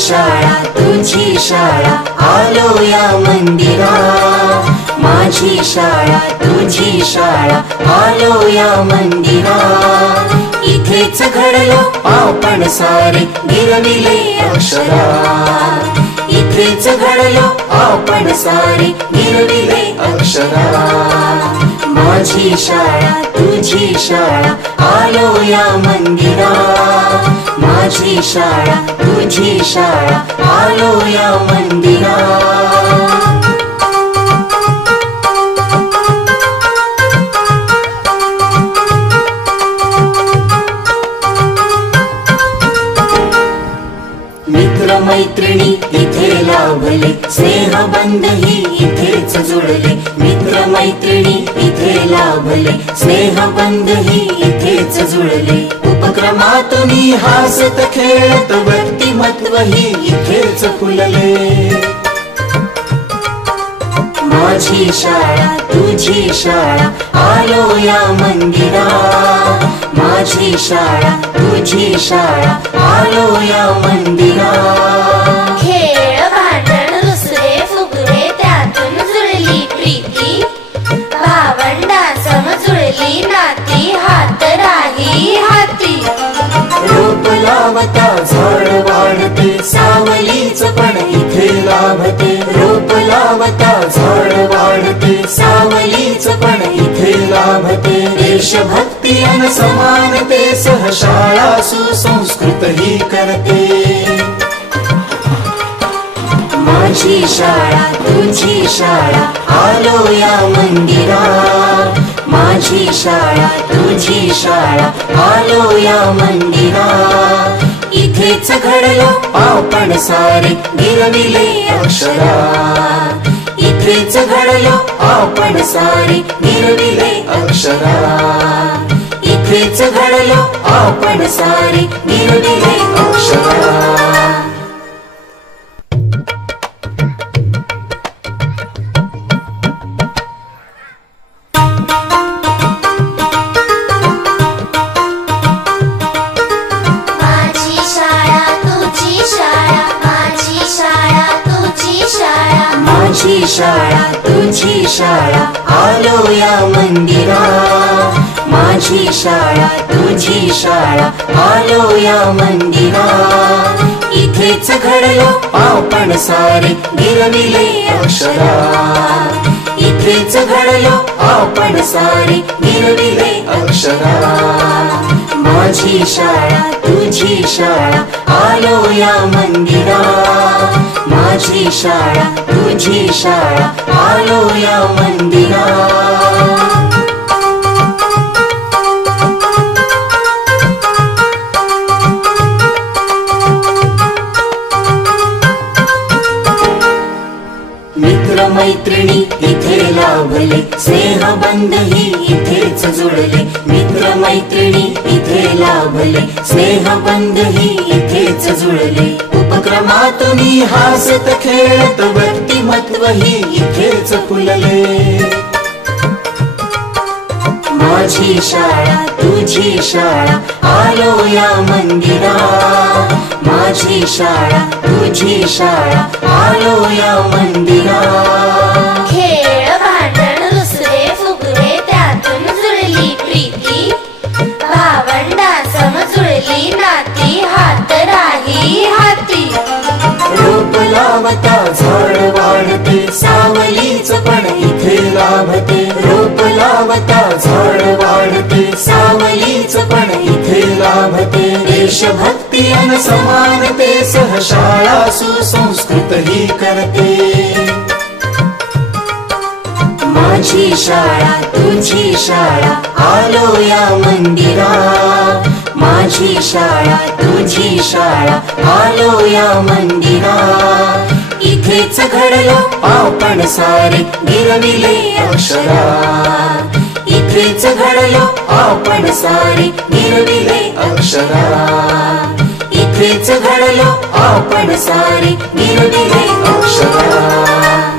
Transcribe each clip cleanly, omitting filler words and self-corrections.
शाळा तुझी शाळा आलो या मंदिरात, माझी शाळा तुझी शाळा आलो या मंदिरात, इथेच घडलो आपण सारे गिरविले अक्षरात, इथेच घडलो आपण सारे गिरविले अक्षरात, माझी शाळा तुझी शाळा आलो या मंदिरात, माझी शाळा तुझी शाळा आलो या मंदिरात. मित्र मैत्रिणी इथे लाभले, स्नेहबंध ही इथेच जुळले, मित्र मैत्रिणी इथे लाभले, स्नेहबंध ही इथेच जुळले, उपक्रमातून हासत खेळत व्यक्तिमत्व ही इथेच फुलले, माझी शाळा तुझी शाळा आलो या मंदिरात, माझी शाळा तुझी शाळा आलो या मंदिरात. खेळ भांडण रुसरे फुगरे त्यातून जुळली प्रीती, भावंडासम जुळली नाती हात राही हाती, रोप लावता झाड वाढते सावलीच पण इथे लाभते, रोप लावता झाड वाढते सावलीच पण इथे लाभते, देशभक्ती अन समानते सह शाळा सुसंस्कृत ही करते, माझी शाळा तुझी शाळा आलो या मंदिरात, माझी शाळा तुझी शाळा आलो या मंदिरात, इथेच घडलो आपण सारे गिरविले अक्षरात, इथेच घडलो आपण सारे गिरविले अक्षरात, इथेच घडलो आपण सारे गिरविले अक्षरात. माझी शाळा तुझी शाळा आलो या मंदिरात, माझी शाळा तुझी शाळा आलो या मंदिरात, इथेच घडलो आपण सारे गिरविले अक्षरात, इथेच घडलो आपण सारे गिरविले अक्षरात, माझी शाळा तुझी शाळा आलो या मंदिरात, माझी शाळा तुझी शाळा आलो या मंदिरात. मित्र मैत्रिणी इथे लाभले, स्नेहबंध ही इथेच जुळले, मित्र मैत्रिणी इथे लाभले, स्नेहबंध ही इथेच जुळले, उपक्रमातून हासत खेळत व्यक्तिमत्व ही इथेच फुलले, माझी शाळा तुझी शाळा आलो या मंदिरात, माझी शाळा तुझी शाळा आलो या मंदिरात. खेळ भांडण रुसरे फुगरे त्यातून जुळली प्रीती, भावंडासम जुळली नाती हात राही हाती, रोप लावता झाड वाढते सावलीच पण इथे लाभते, रोप लावता झाड वाढते सावलीच पण इथे लाभते, देशभक्ती अन समानते सह शाळा सुसंस्कृत ही करते, माझी शाळा तुझी शाळा आलो या मंदिरात, माझी शाळा तुझी शाळा आलो या मंदिरात, इथेच घडलो आपण सारे गिरविले अक्षरात, इथेच घडलो आपण सारे गिरविले अक्षरात, इथेच घडलो आपण सारे गिरविले अक्षरात.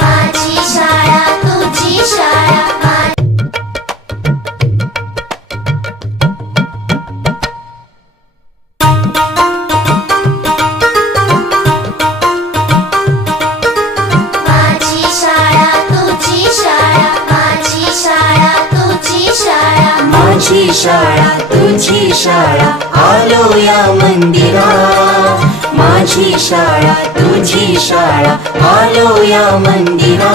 माझी शाळा आलो या मंदिरा, माझी शाळा तुझी शाळा आलो या मंदिरा.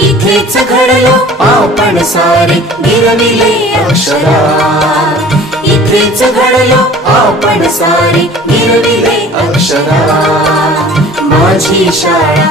इथेच घडलो आपण सारे गिरविले अक्षरा, इथेच घडलो आपण सारे गिरविले अक्षरा. माझी शाळा